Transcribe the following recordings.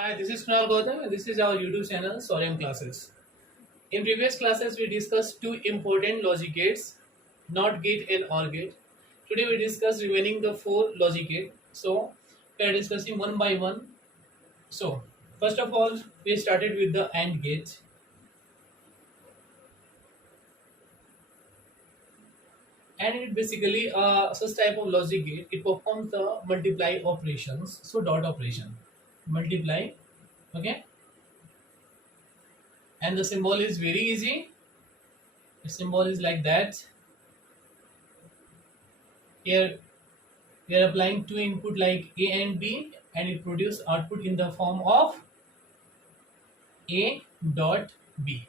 Hi, this is Kunal Gautam and this is our YouTube channel Solium Classes. In previous classes, we discussed two important logic gates, NOT gate and OR gate. Today we discuss remaining the four logic gate. So we are discussing one by one. So first of all, we started with the AND gate. And it basically such type of logic gate. It performs the multiply operations. So dot operation, multiply, okay. And the symbol is very easy. The symbol is like that. Here we are applying two input like A and B, and it produce output in the form of A dot B.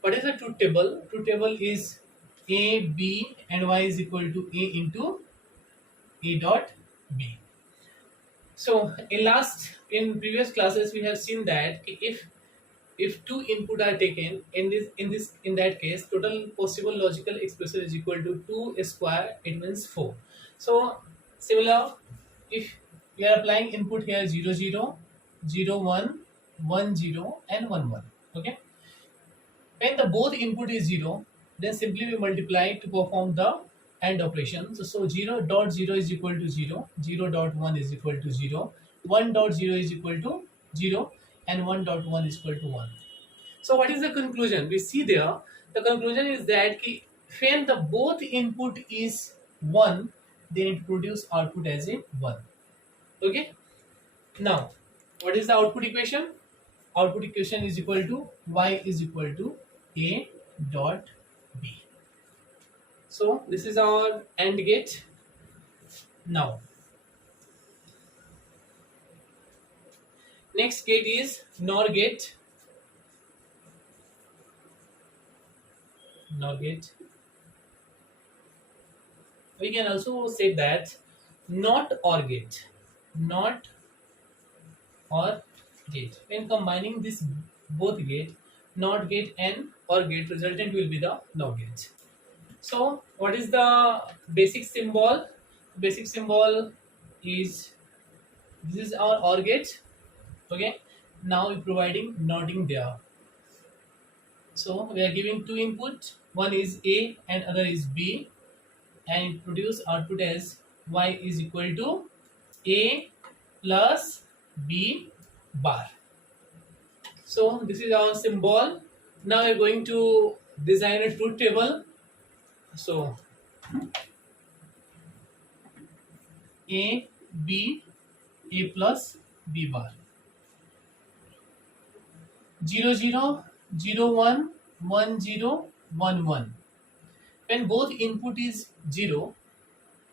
What is the truth table? Truth table is A, B and Y is equal to A into A dot B. So in previous classes we have seen that if two input are taken in that case, total possible logical expression is equal to 2 square, it means 4. So similar, if we are applying input here 0 0 0 1 1 0 and 1 1, okay. When the both input is 0, then simply we multiply to perform the AND operation. So 0 dot 0 is equal to 0, 0 dot 1 is equal to 0, 1 dot 0 is equal to 0 and 1 dot 1 is equal to 1. So what is the conclusion? We see there, the conclusion is that when the both input is 1, then it produce output as a 1. Okay. Now, what is the output equation? Output equation is equal to y is equal to a dot b. So this is our AND gate. Now, next gate is NOR gate. NOR gate. We can also say that not OR gate. Not OR gate. When combining this both gate, NOT gate and OR gate, resultant will be the NOR gate. So what is the basic symbol? Basic symbol is, this is our OR gate. Okay. Now we're providing NOTing there. So we are giving two input. One is A and other is B, and it produce output as y is equal to A plus B bar. So this is our symbol. Now we're going to design a truth table. So A, B, A plus B bar. 0 0 0 1 1 0 1 1. When both input is 0,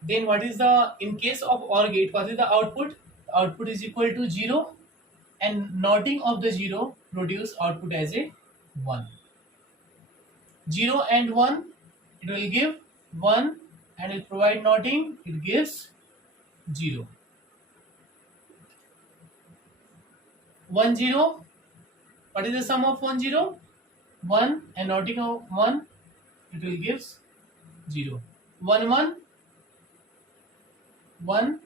then what is the, in case of OR gate, what is the output? The output is equal to 0, and NOTing of the 0 produce output as a 1. 0 and 1, it will give 1, and it provide NOTing, it gives 0. 1 0, what is the sum of 1 0? 1, and NOTing of 1, it will gives 0. 1 1, 1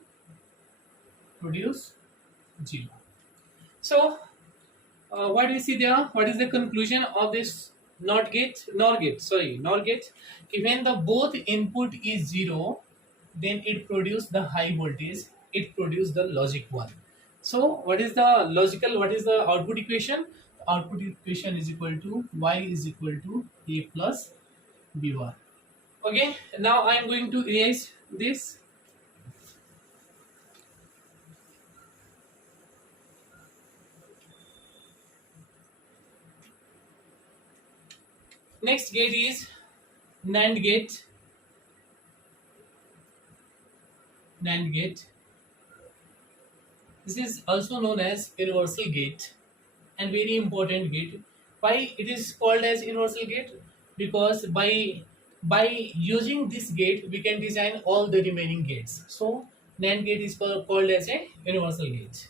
produce 0. So what do we see there? What is the conclusion of this NOR gate? NOR gate. When the both input is 0, then it produce the high voltage, it produce the logic 1. So what is the logical, what is the output equation? Output equation is equal to y is equal to a plus b bar. Okay, now I am going to erase this. Next gate is NAND gate. NAND gate. This is also known as universal gate and very important gate. Why it is called as universal gate? Because by using this gate we can design all the remaining gates. So NAND gate is called as a universal gate.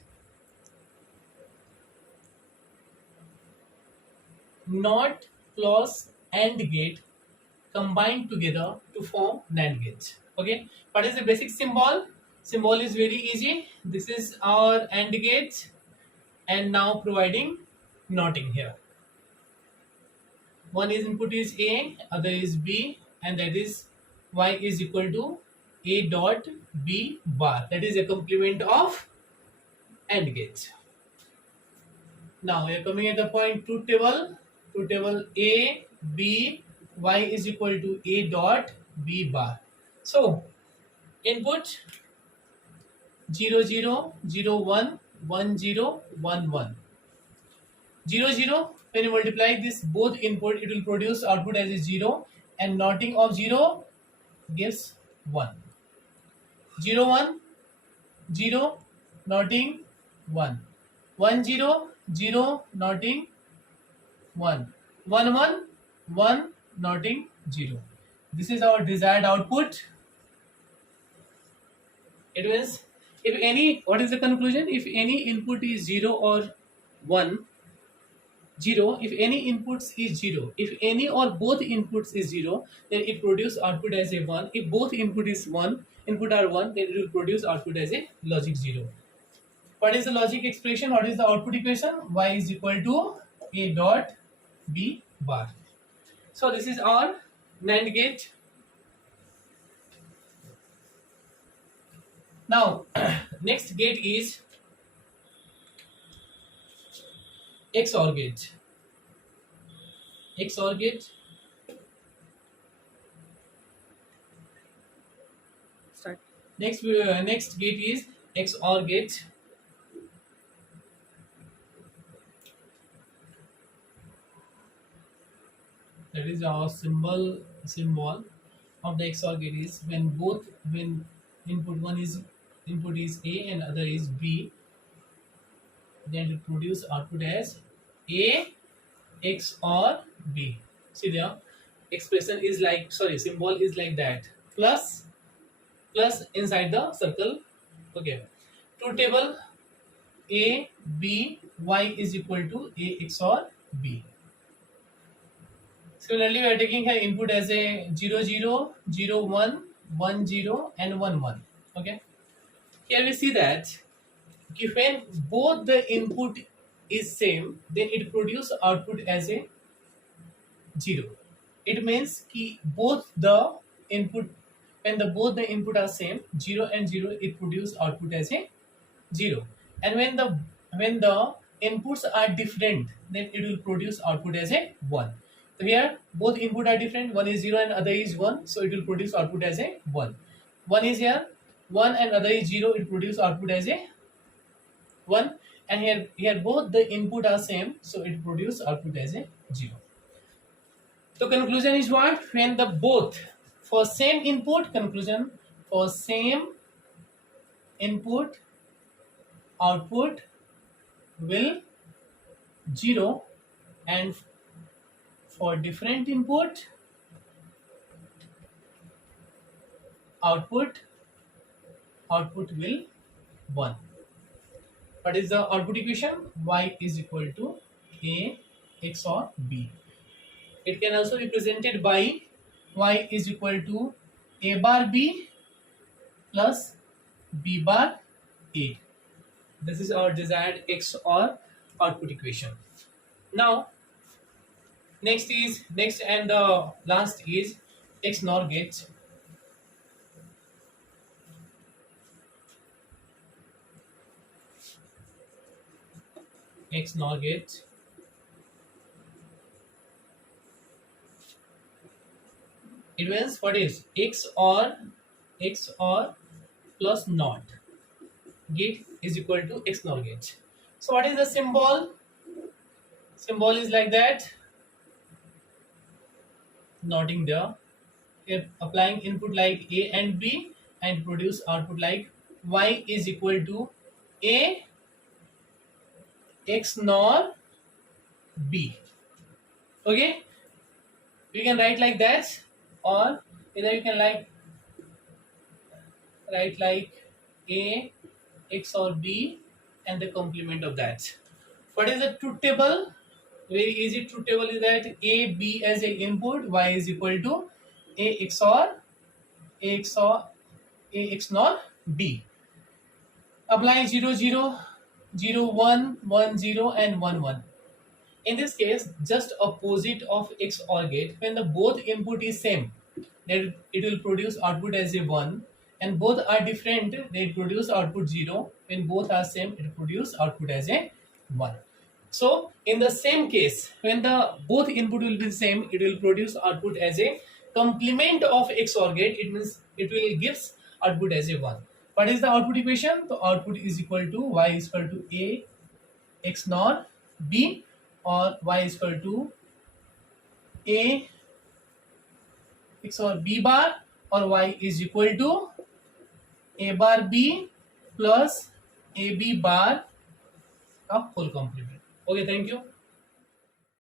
NOT plus AND gate combined together to form NAND gate. Okay, what is the basic symbol? Symbol is very easy. This is our AND gate. and now providing NOTing here. One is input is A, other is B, and that is y is equal to A dot B bar. That is a complement of AND gate. Now we are coming at the point truth table. Truth table A, B, y is equal to A dot B bar. So input 0 0 0 1 1 0 1 1 0 0. When you multiply this both input, it will produce output as a 0, and NOTing of 0 gives 1. 0 1 0 NOTing 1 1 0 0 NOTing 1 1 1 1 NOTing 0. This is our desired output. It means if any, what is the conclusion? If any input is 0 or 1, 0, if any inputs is 0, if any or both inputs is 0, then it produce output as a 1. If both input are 1, then it will produce output as a logic 0. What is the logic expression? What is the output equation? Y is equal to A dot B bar. So this is our NAND gate. Now next gate is XOR gate. XOR gate. Start. Next gate is XOR gate. That is our symbol of the XOR gate is when input is A and other is B, then it produce output as A XOR B. See there, expression is like, symbol is like that, plus inside the circle. Okay, truth table A B Y is equal to A XOR B. Similarly, we are taking her input as a 0 0 0 1 1 0 and 1 1. Okay, here we see that when both the input is same, then it produce output as a 0. It means ki both the input, when both the input are same, 0 and 0, it produce output as a 0. And when the inputs are different, then it will produce output as a 1. So here both input are different, one is 0 and other is 1, so it will produce output as a 1. 1 is here, 1 and other is 0, it produce output as a 1, and here both the input are same, so it produce output as a 0. So conclusion is what? When the both for same input, conclusion for same input, output will 0, and for different input, output will 1. What is the output equation? Y is equal to A XOR B. It can also be presented by Y is equal to A bar B plus B bar A. This is our desired XOR output equation. Now next and the last is XNOR gate. XNOR gate. It means what is XOR plus NOT gate is equal to XNOR gate. So what is the symbol? Symbol is like that, NOTing there. Here applying input like A and B and produce output like Y is equal to A XNOR B. Okay, we can write like that, or either you can write like A XOR B and the complement of that. What is the truth table? Very easy. Truth table is that A B as a input, Y is equal to A XOR B. Apply 0 0 0 1 1 0 and 1 1. In this case, just opposite of XOR gate, when the both input is same, then it will produce output as a 1, and both are different, they produce output 0. When both are same, it produce output as a 1. So in the same case, when the both input will be same, it will produce output as a complement of XOR gate. It means it will gives output as a 1. What is the output equation? The output is equal to y is equal to a x nor b, or y is equal to a x or b bar, or y is equal to a bar b plus ab bar का whole complement. Okay, thank you.